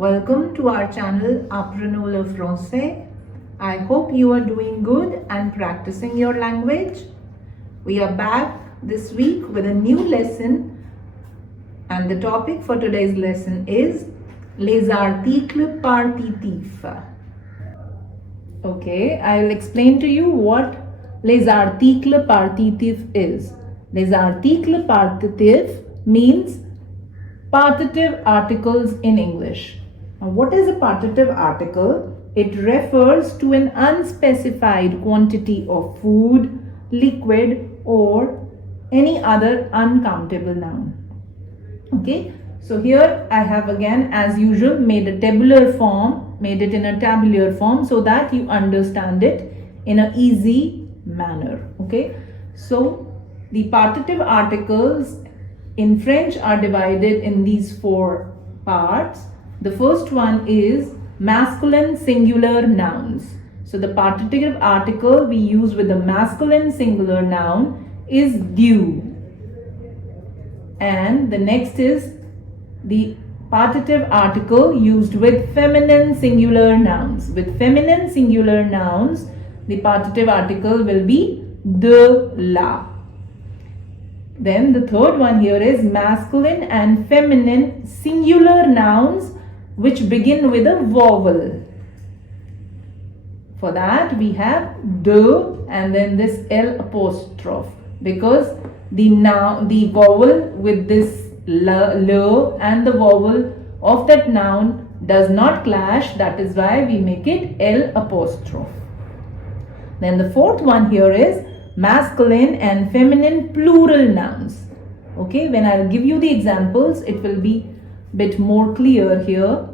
Welcome to our channel Apprenons le Français. I hope you are doing good and practicing your language. We are back this week with a new lesson, and the topic for today's lesson is les articles partitifs. Okay, I will explain to you what les articles partitifs is. Les articles partitifs means partitive articles in English. Now, what is a partitive article? It refers to an unspecified quantity of food, liquid, or any other uncountable noun. Okay, so here I have again, as usual, made it in a tabular form so that you understand it in an easy manner. Okay, so the partitive articles in French are divided in these four parts. The first one is masculine singular nouns. So the partitive article we use with the masculine singular noun is due. And the next is the partitive article used with feminine singular nouns. With feminine singular nouns, the partitive article will be de la. Then the third one here is masculine and feminine singular nouns which begin with a vowel. For that we have de and then this L apostrophe, because the vowel with this le and the vowel of that noun does not clash. That is why we make it L apostrophe. Then the fourth one here is masculine and feminine plural nouns. Okay, when I'll give you the examples, it will be a bit more clear here.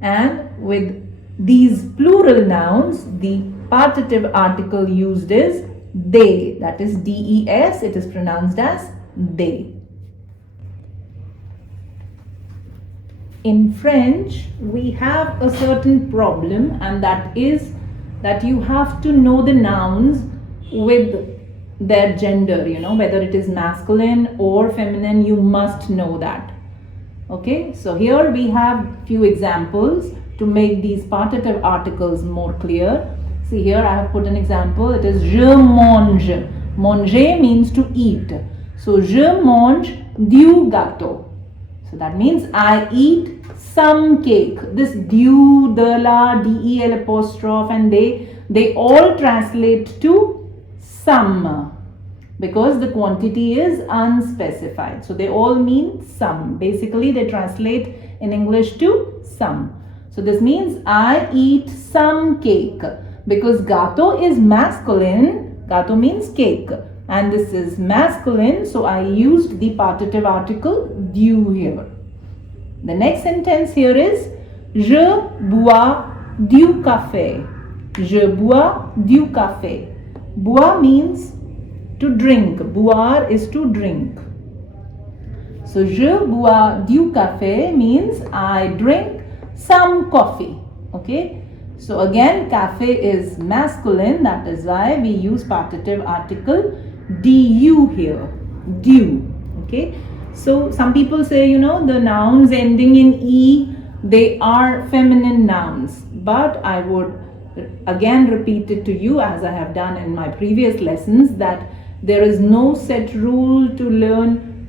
And with these plural nouns, the partitive article used is they, that is des, it is pronounced as they. In French, we have a certain problem, and that is that you have to know the nouns with their gender, whether it is masculine or feminine, you must know that. Okay, so here we have few examples to make these partitive articles more clear. See, here I have put an example. It is je mange. Manger means to eat. So je mange du gâteau. So that means I eat some cake. This du, de la, del apostrophe and they all translate to some, because the quantity is unspecified. So they all mean some. Basically, they translate in English to some. So this means I eat some cake, because gâteau is masculine. Gâteau means cake. And this is masculine. So I used the partitive article du here. The next sentence here is je bois du café. Je bois du café. Boire means to drink. Boire is to drink. So je bois du café means I drink some coffee. Okay. So again, café is masculine. That is why we use partitive article du here. Du. Okay. So some people say, the nouns ending in E, they are feminine nouns. But I would again repeat it to you, as I have done in my previous lessons, that there is no set rule to learn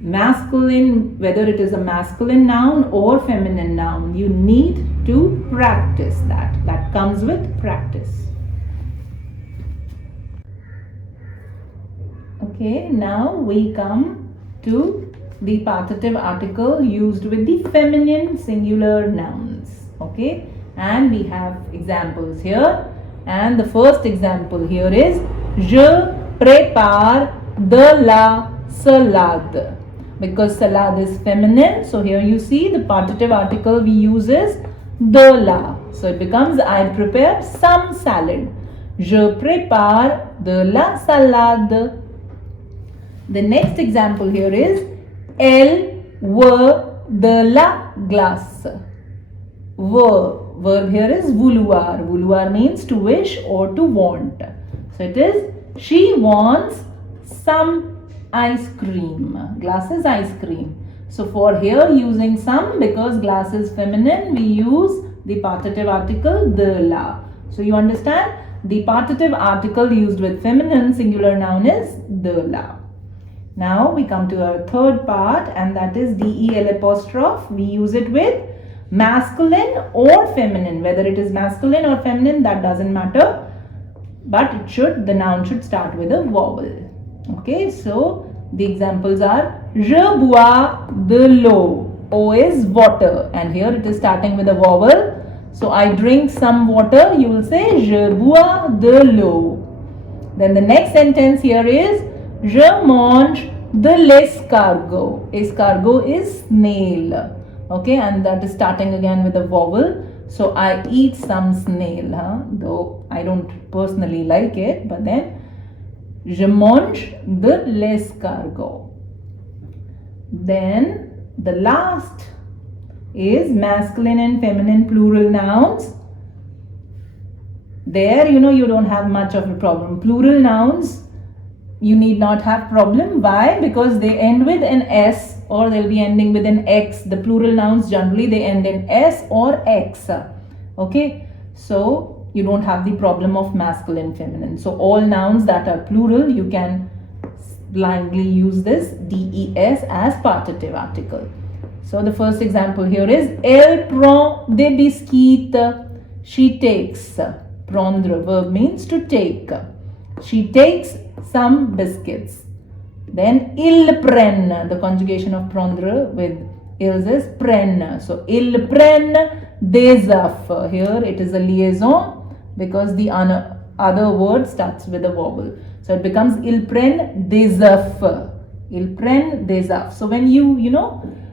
masculine, whether it is a masculine noun or feminine noun. You need to practice that. That comes with practice. Okay, now we come to the partitive article used with the feminine singular nouns. Okay, and we have examples here. And the first example here is je prépare de la salade, because salade is feminine. So here you see the partitive article we use is de la. So it becomes I prepare some salad. Je prépare de la salade. The next example here is elle veut de la glace. Verb here is vouloir. Vouloir means to wish or to want. So it is she wants some ice cream. Glace is ice cream. So for here, using some, because glass is feminine, we use the partitive article the la. So you understand, the partitive article used with feminine singular noun is the la. Now we come to our third part, and that is del apostrophe. We use it with masculine or feminine. Whether it is masculine or feminine, that doesn't matter, but the noun should start with a vowel. Okay, so the examples are je bois de l'eau. O is water, and here it is starting with a vowel. So I drink some water, you will say je bois de l'eau. Then the next sentence here is je mange de l'escargot. Escargot is snail. Okay, and that is starting again with a vowel. So I eat some snail, though I don't personally like it, but then je mange de l'escargot. Then the last is masculine and feminine plural nouns. There, you don't have much of a problem. Plural nouns, you need not have problem. Why? Because they end with an S or they'll be ending with an X. The plural nouns generally they end in S or X. Okay, so you don't have the problem of masculine, feminine. So all nouns that are plural, you can blindly use this DES as partitive article. So the first example here is elle prend des biscuits. She takes. Prendre verb means to take. She takes some biscuits. Then ils prennent, the conjugation of prendre with ils is prennent. So ils prennent des œufs. Here it is a liaison because the other word starts with a vowel. So it becomes ils prennent des œufs. Ils prennent des œufs. So when you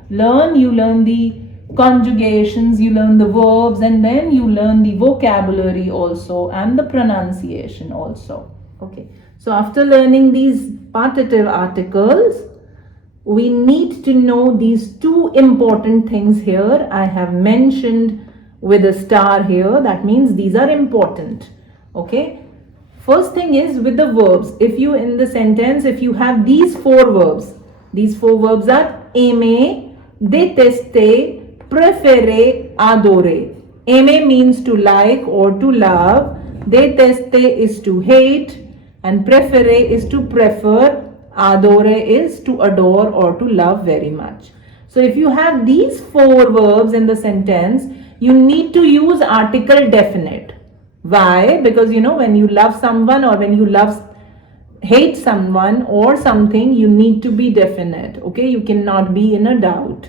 learn the conjugations, you learn the verbs, and then you learn the vocabulary also and the pronunciation also. Okay. So after learning these partitive articles, we need to know these two important things here. I have mentioned with a star here. That means these are important. Okay. First thing is with the verbs. If you in the sentence, if you have these four verbs are aimer, détester, préférer, adorer. Aimer means to like or to love. Détester is to hate. And préférer is to prefer. Adorer is to adore or to love very much. So if you have these four verbs in the sentence, you need to use article definite. Why? Because when you love someone or when you hate someone or something, you need to be definite. Okay, you cannot be in a doubt.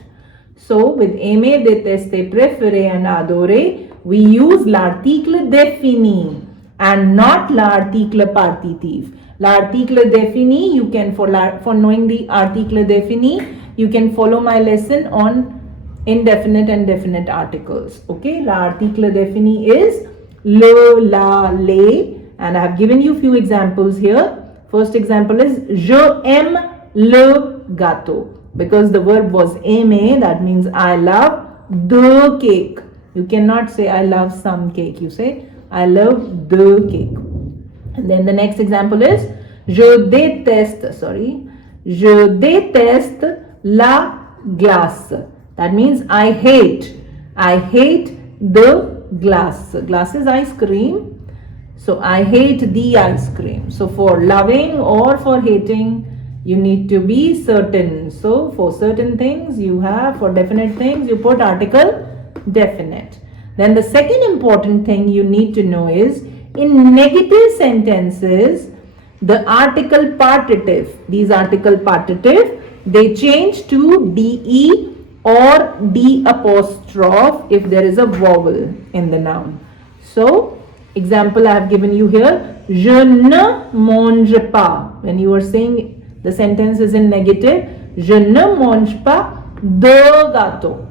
So with aimer, détester, préférer and adorer, we use l'article défini and not l'article partitif. L'article défini, you can for knowing the article défini, you can follow my lesson on indefinite and definite articles. Okay, l'article défini is le, la, les, and I have given you few examples here. First example is je aime le gâteau. Because the verb was aimer, that means I love the cake. You cannot say I love some cake. You say I love the cake. And then the next example is je déteste la glace. That means I hate the glace. Glace is ice cream. So I hate the ice cream. So for loving or for hating, you need to be certain. So for certain things for definite things, you put article definite. Then the second important thing you need to know is in negative sentences, the article partitive, these article partitive, they change to DE or D apostrophe if there is a vowel in the noun. So example I have given you here, je ne mange pas. When you are saying the sentence is in negative, je ne mange pas de gâteau.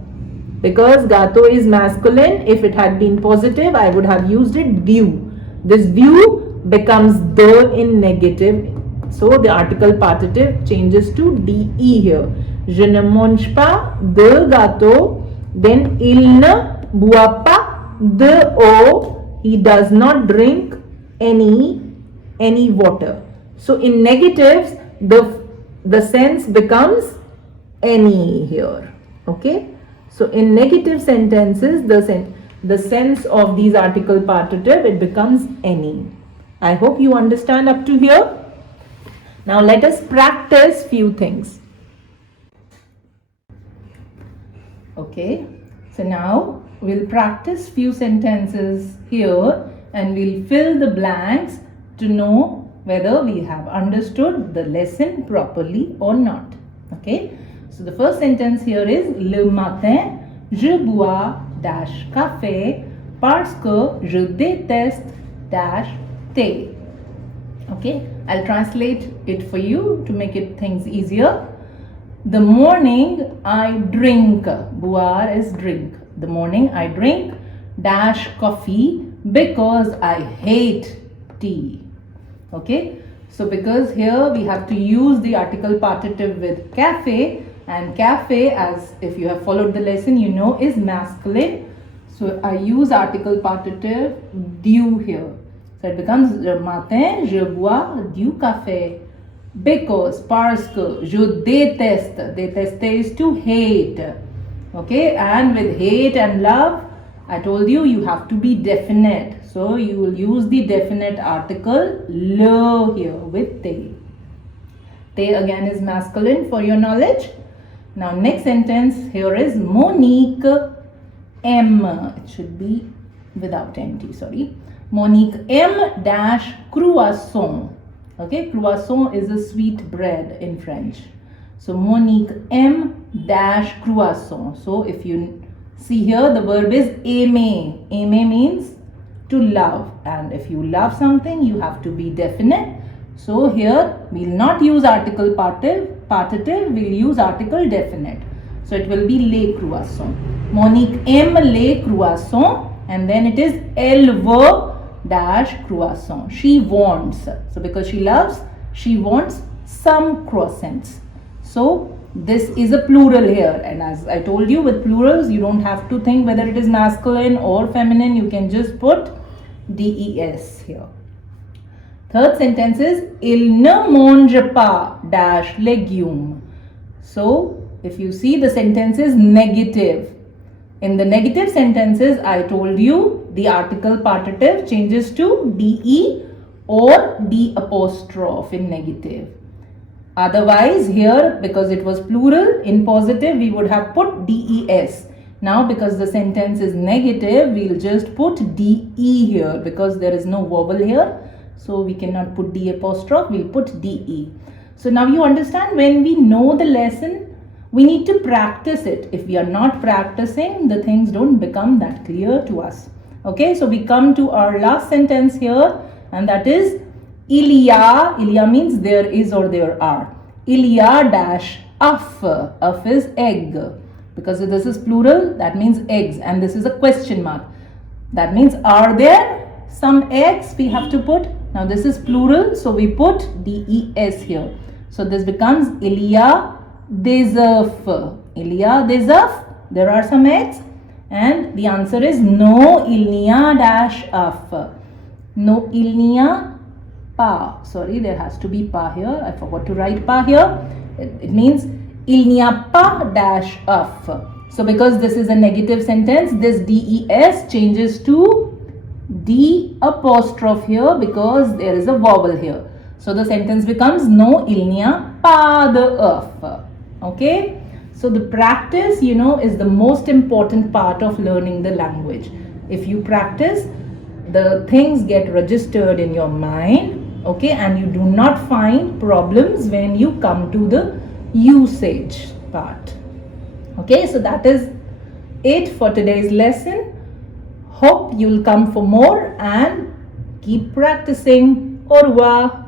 Because gâteau is masculine, if it had been positive, I would have used it du. This du becomes de in negative. So the article partitive changes to DE here. Je ne mange pas de gâteau. Then il ne boit pas de eau. He does not drink any water. So in negatives, the sense becomes any here. Okay, so in negative sentences, the sense of these article partitive, it becomes any. I hope you understand up to here. Now let us practice few things. Okay, so now we'll practice few sentences here and we'll fill the blanks to know whether we have understood the lesson properly or not. Okay, so the first sentence here is le matin je bois dash café parce que je déteste dash thé. Okay, I'll translate it for you to make it things easier. The morning I drink, boire is drink. The morning I drink dash coffee because I hate tea. Okay, so because here we have to use the article partitive with cafe, and cafe, as if you have followed the lesson, you know, is masculine. So I use article partitive du here. So it becomes le matin je bois du café because, parce que, je déteste. Déteste is to hate. Okay, and with hate and love, I told you, you have to be definite. So you will use the definite article le here with te. Te again is masculine for your knowledge. Now next sentence here is Monique M. It should be without nt, sorry. Monique M dash croissant. Okay, croissant is a sweet bread in French. So Monique M dash croissant. So if you see here, the verb is aimer. Aimer means to love, and if you love something, you have to be definite. So here we will not use article partitive, we will use article definite. So it will be les croissants. Monique aime les croissants, and then it is elle veut dash croissant. She wants. So because she loves, she wants some croissants. So this is a plural here, and as I told you, with plurals you don't have to think whether it is masculine or feminine. You can just put des here. Third sentence is il ne mange pas dash légumes. So if you see, the sentence is negative. In the negative sentences, I told you the article partitive changes to de or d apostrophe in negative. Otherwise here, because it was plural, in positive we would have put des. Now because the sentence is negative, we'll just put de here because there is no vowel here. So we cannot put d apostrophe, we'll put de. So now you understand, when we know the lesson, we need to practice it. If we are not practicing, the things don't become that clear to us. Okay, so we come to our last sentence here, and that is il y a. Il y a means there is or there are. Il y a dash œuf. Œuf is egg. Because this is plural, that means eggs, and this is a question mark. That means are there some eggs? We have to put. Now this is plural, so we put des here. So this becomes il y a des œufs. Il y a des œufs. There are some eggs. And the answer is no, il n'y a dash œuf. No, il n'y a pas. Sorry, there has to be pas here. I forgot to write pas here. It means il n'y a pas dash œuf. So because this is a negative sentence, this des changes to d apostrophe here because there is a vowel here. So the sentence becomes no, il n'y a pas de œuf. Okay. So the practice, you know, is the most important part of learning the language. If you practice, the things get registered in your mind, okay, and you do not find problems when you come to the usage part. Okay, so that is it for today's lesson. Hope you will come for more and keep practicing. Au revoir.